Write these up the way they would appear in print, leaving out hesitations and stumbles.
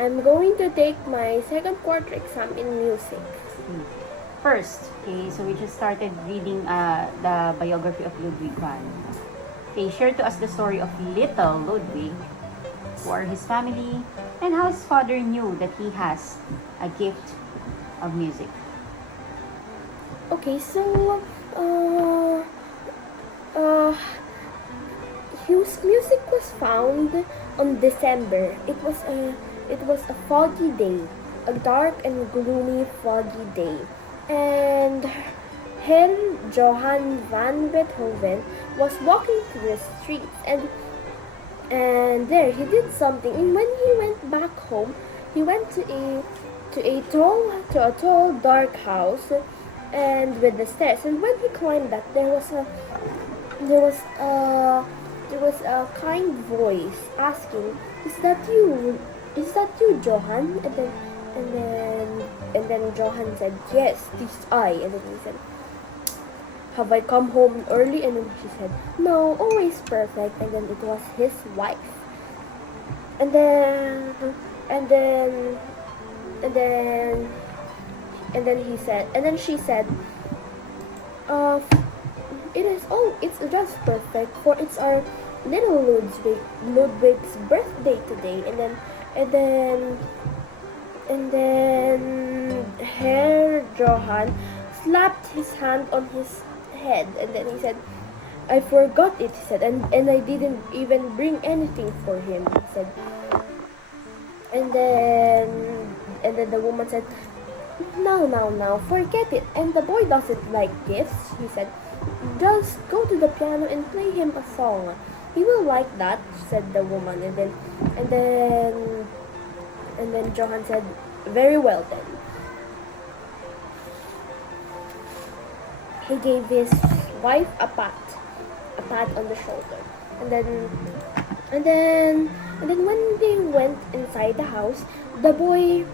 I'm going to take my second quarter exam in music. First, so we just started reading the biography of Ludwig van. Share to us the story of little Ludwig, who are his family, and how his father knew that he has a gift of music. Okay, so his music was found on December. It was a foggy day, a dark and gloomy foggy day, and Herr Johann van Beethoven was walking through the streets, and there he did something. And when he went back home, he went to a tall dark house, and with the stairs. And when he climbed that, there was a kind voice asking, "Is that you? Is that you, Johann?" And then Johann said, "Yes, this is I." And then he said, "Have I come home early?" And then she said, "No, always perfect." And then it was his wife. And then and then and then and then he said, and then she said, uh it's just perfect, for it's our little Ludwig's birthday today." And then Herr Johann slapped his hand on his head, and then he said, "I forgot it," he said, and I didn't even bring anything for him," he said. And then the woman said, "Now, forget it. And the boy doesn't like gifts," he said. "Just go to the piano and play him a song. He will like that," said the woman. And then Johann said, "Very well then." He gave his wife a pat on the shoulder. And then when they went inside the house, the boy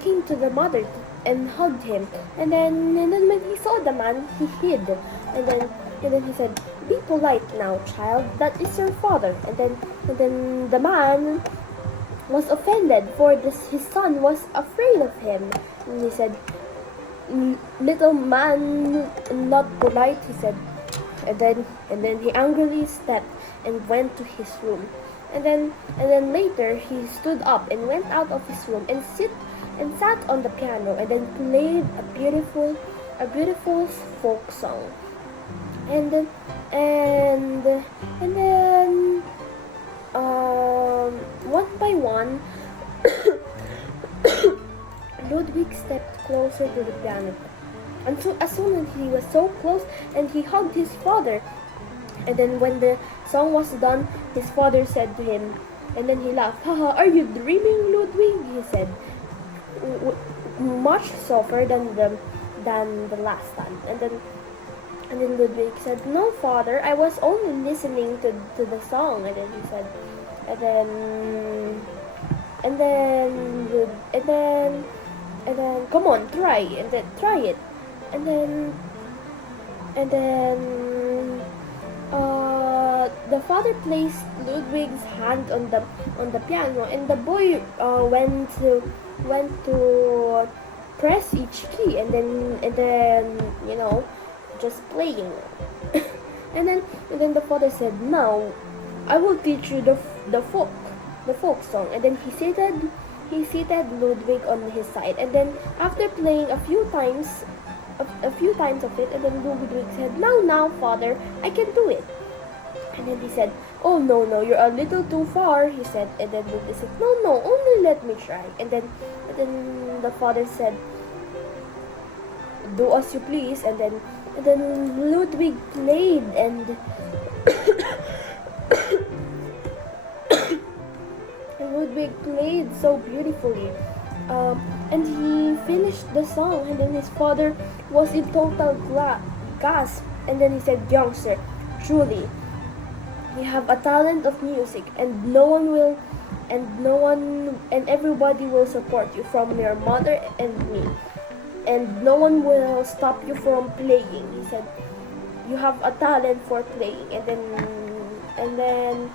came to the mother and hugged him. And then when he saw the man, he hid. And then he said, "Be polite now, child. That is your father." And then the man was offended, for his son was afraid of him. And he said, "Little man, not polite," he said. And then he angrily stepped and went to his room. And then later he stood up and went out of his room and sat on the piano, and then played a beautiful folk song. And then one by one, Ludwig stepped closer to the piano. And so as soon as he was so close, and he hugged his father. And then when the song was done, his father said to him, and then he laughed, "Haha, are you dreaming, Ludwig?" he said, much softer than the last time. And then Ludwig said, "No, father, I was only listening to the song." And then he said, and then "Come on, try," and then try it. And then the father placed Ludwig's hand on the piano, and the boy went to press each key, and then just playing. and then the father said, "Now I will teach you the folk song." And then he seated Ludwig on his side, and then after playing a few times of it, and then Ludwig said, Now, father, I can do it." And then he said, "Oh, no, you're a little too far," he said. And then Ludwig said, No, only let me try." And then the father said, "Do as you please." And then Ludwig played, and Ludwig played so beautifully. And he finished the song, and then his father was in total gasp. And then he said, "Youngster, truly, you have a talent of music, and everybody will support you, from your mother and me, and no one will stop you from playing." He said, "You have a talent for playing." And then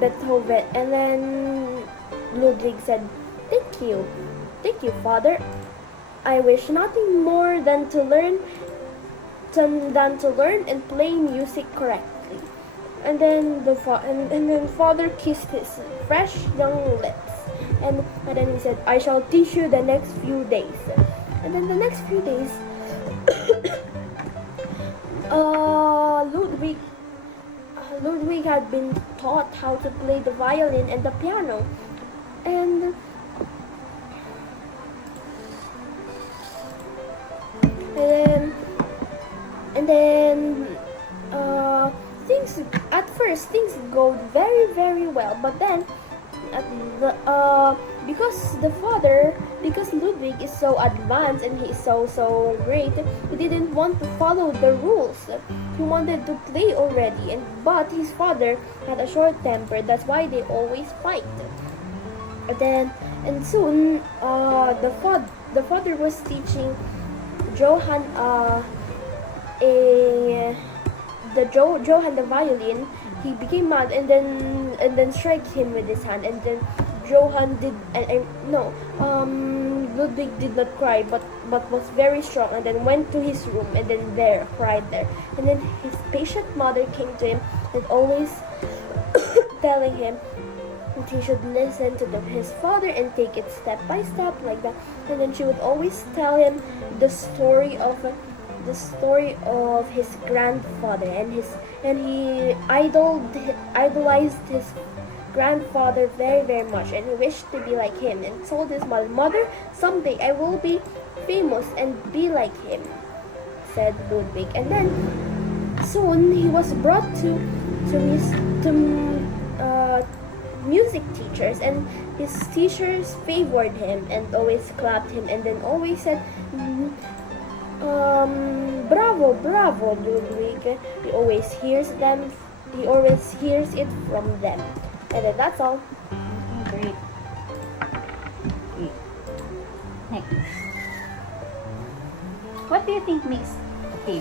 Beethoven. And then Ludwig said, thank you, father. I wish nothing more than to learn and play music correctly. And then and then father kissed his fresh young lips, and then he said, I shall teach you the next few days. And then the next few days, Ludwig had been taught how to play the violin and the piano, and and then things go very, very well, but then because Ludwig is so advanced and he is so great, he didn't want to follow the rules. He wanted to play already, but his father had a short temper. That's why they always fight. And soon the father was teaching Johann Johann the violin. He became mad and then struck him with his hand, and then Johann did Ludwig did not cry, but was very strong, and then went to his room and then cried there. And then his patient mother came to him and always telling him that he should listen to his father and take it step by step like that. And then she would always tell him the story of his grandfather, and he idolized his grandfather very, very much, and he wished to be like him, and told his mother, someday I will be famous and be like him, said Ludwig. And then soon he was brought to music teachers, and his teachers favored him and always clapped him, and then always said, bravo, bravo, Ludwig. He always hears it from them. And then that's all. Okay, great. Okay. Next. What do you think makes,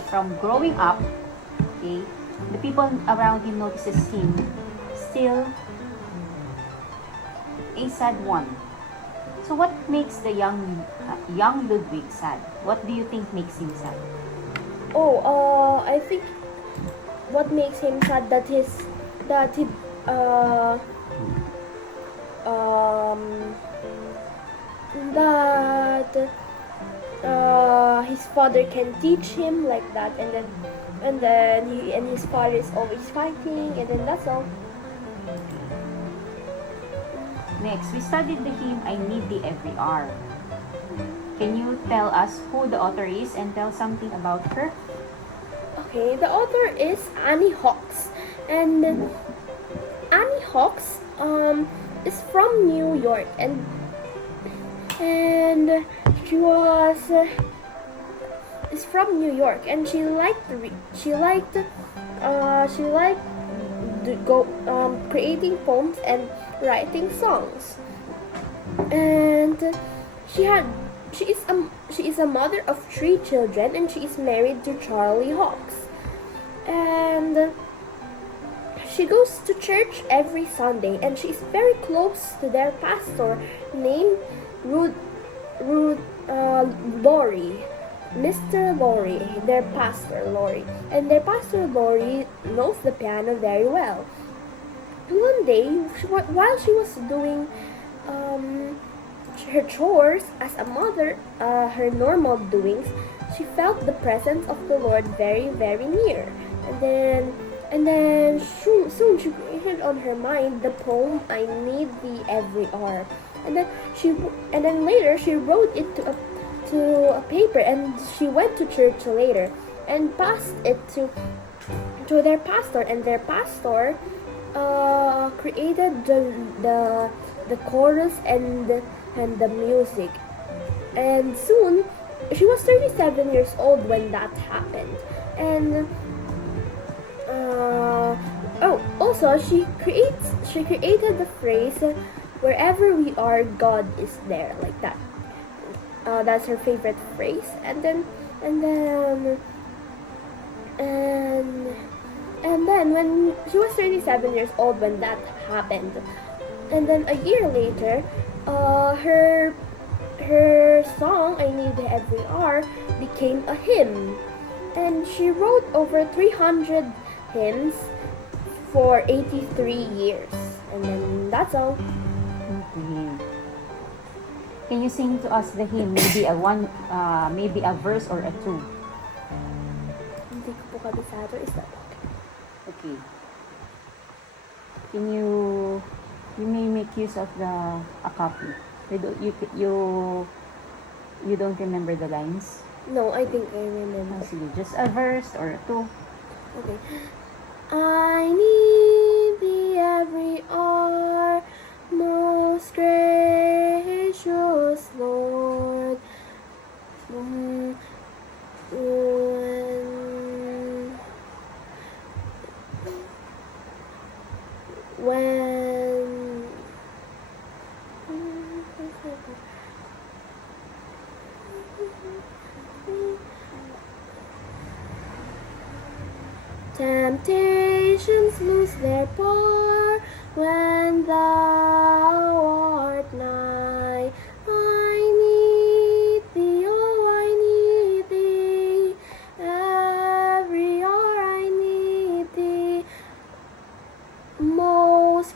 from growing up, the people around him notices him still a sad one. So what makes the young Ludwig sad? What do you think makes him sad? I think what makes him sad that his father can teach him like that, and then his father is always fighting, and then that's all. Next, we studied the hymn I Need Thee Every Hour. Can you tell us who the author is and tell something about her? Okay, the author is Annie Hawks, and Annie Hawks is from New York, and is from New York, and she liked creating poems and writing songs, and she is a mother of 3 children, and she is married to Charlie Hawks, and she goes to church every Sunday, and she is very close to their pastor named Laurie, Mr. Laurie, their pastor Laurie, and their pastor Laurie knows the piano very well. One day, while she was doing her chores as a mother, her normal doings, she felt the presence of the Lord very, very near. And then soon she created on her mind the poem I Need Thee Every Hour. And then later she wrote it to a paper, and she went to church later and passed it to their pastor, and their pastor created the chorus and the music. And soon she was 37 years old when that happened. And also she created the phrase, wherever we are, God is there, like that. That's her favorite phrase. And then when she was 37 years old when that happened. And then a year later, her song "I Need Every Hour" became a hymn, and she wrote over 300 hymns for 83 years. And then that's all. Okay. Can you sing to us the hymn? Maybe a verse or a two. Hindi ko po kabisado. Is that Okay. Can you may make use of a copy. You don't remember the lines? No, I think I remember. Sige, just a verse or a two. Okay. I need thee every hour, most gracious Lord. When temptations lose their power, when thou art nigh, I need thee, oh I need thee, every hour I need thee, most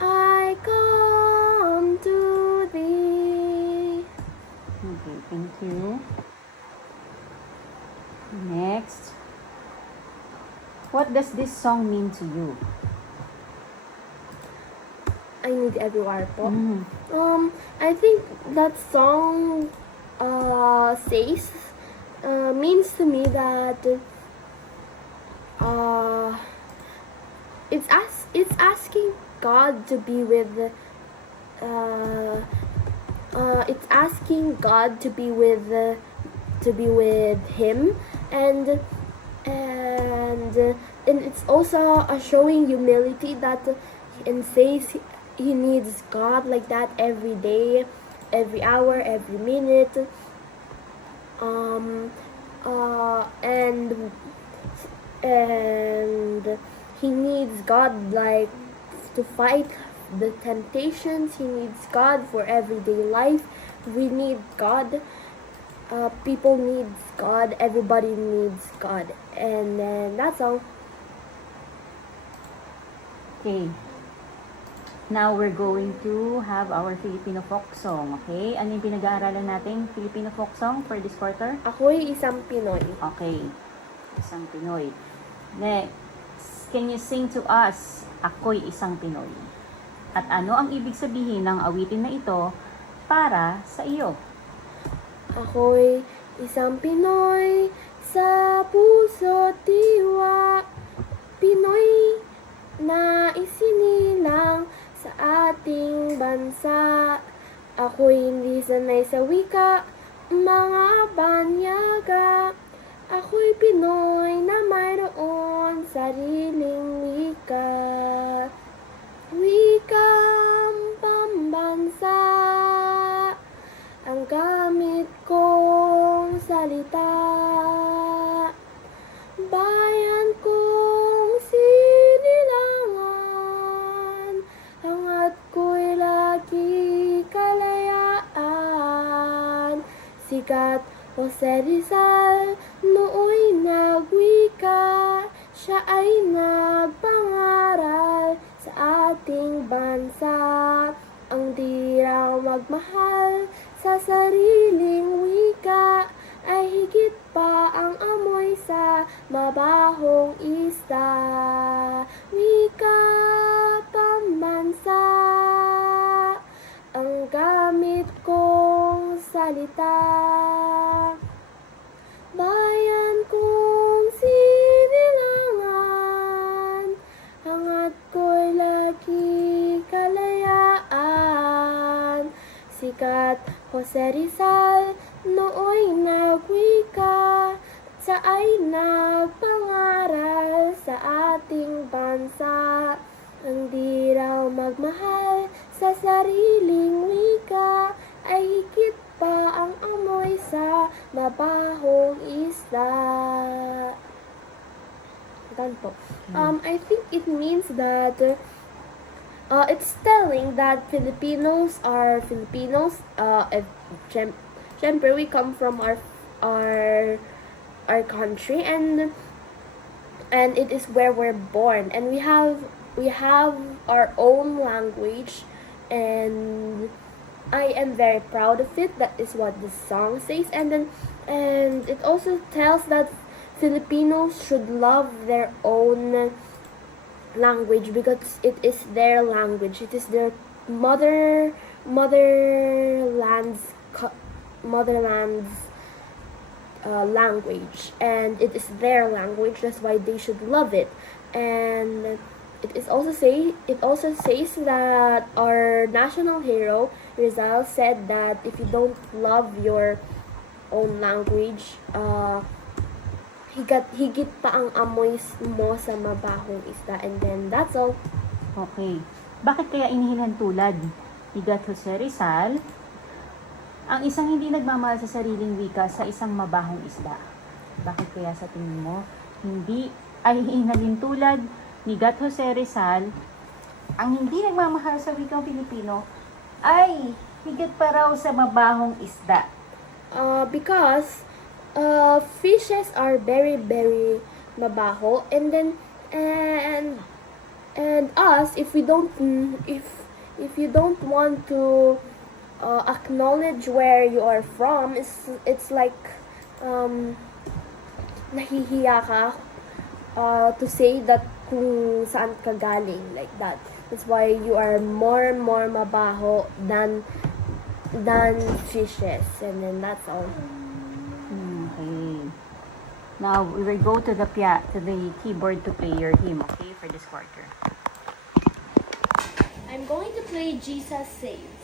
I come to thee. Okay, thank you. Next. What does this song mean to you? I need every hour po. Mm. I think that song says means to me that it's asking God to be with it's asking God to be with him, and it's also showing humility that and says he needs God like that every day, every hour, every minute, and he needs God like to fight the temptations. He needs God for everyday life. We need God. People needs God. Everybody needs God, and then that's all. Okay. Now we're going to have our Filipino folk song. Okay? Ano yung pinag-aaralan natin Filipino folk song for this quarter? Ako'y isang Pinoy. Okay. Isang Pinoy. Next, can you sing to us, Ako'y Isang Pinoy? At ano ang ibig sabihin ng awitin na ito para sa iyo? Ako'y isang Pinoy sa puso't diwa, Pinoy na isinilang sa ating bansa. Ako'y hindi sanay sa wika, mga banyaga. Ako'y Pinoy na mayroon sariling wika, wikang pambansa. Ang gamit kong salita, bayan kong sinilangan, hangat ko'y lagi kalayaan. Sikat Jose Rizal nooy nagwika, siya ay nagpangaral sa ating bansa. Ang di raw magmahal sa sariling wika ay higit pa ang amoy sa mabahong isda. Wika pambansa, ang gamit kong salita, bayan kong sinilangan, hangat ko'y lagi kalayaan. Sikat Jose Rizal nooy nagwika, sa ay nagpangaral sa ating bansa. Ang di raw magmahal sa sariling wika ay higit pa ang amoy sa mabahong isda. important po. I think it means that it's telling that Filipinos are Filipinos. Syempre, we come from our country, and it is where we're born, and we have our own language, and I am very proud of it. That is what the song says. And it also tells that Filipinos should love their own language because it is their language. It is their motherland's language, and it is their language. That's why they should love it. And it also says that our national hero Rizal said that if you don't love your own language, higit pa ang amoy mo sa mabahong isda. And then that's all. Okay. Bakit kaya inihilan tulad ni Gat Jose Rizal ang isang hindi nagmamahal sa sariling wika sa isang mabahong isda? Bakit kaya sa tingin mo hindi ay hihinalin tulad ni Gat Jose Rizal ang hindi nagmamahal sa wikang Pilipino ay higit pa raw sa mabahong isda? Because fishes are very very mabaho, and then and us, if we don't if you don't want to acknowledge where you are from, it's like nahihiya ka to say that kung saan ka galing, like that. That's why you are more mabaho than fishes. And then that's all. Okay. Now we will go to the keyboard to play your hymn, okay, for this quarter. I'm going to play Jesus Saves.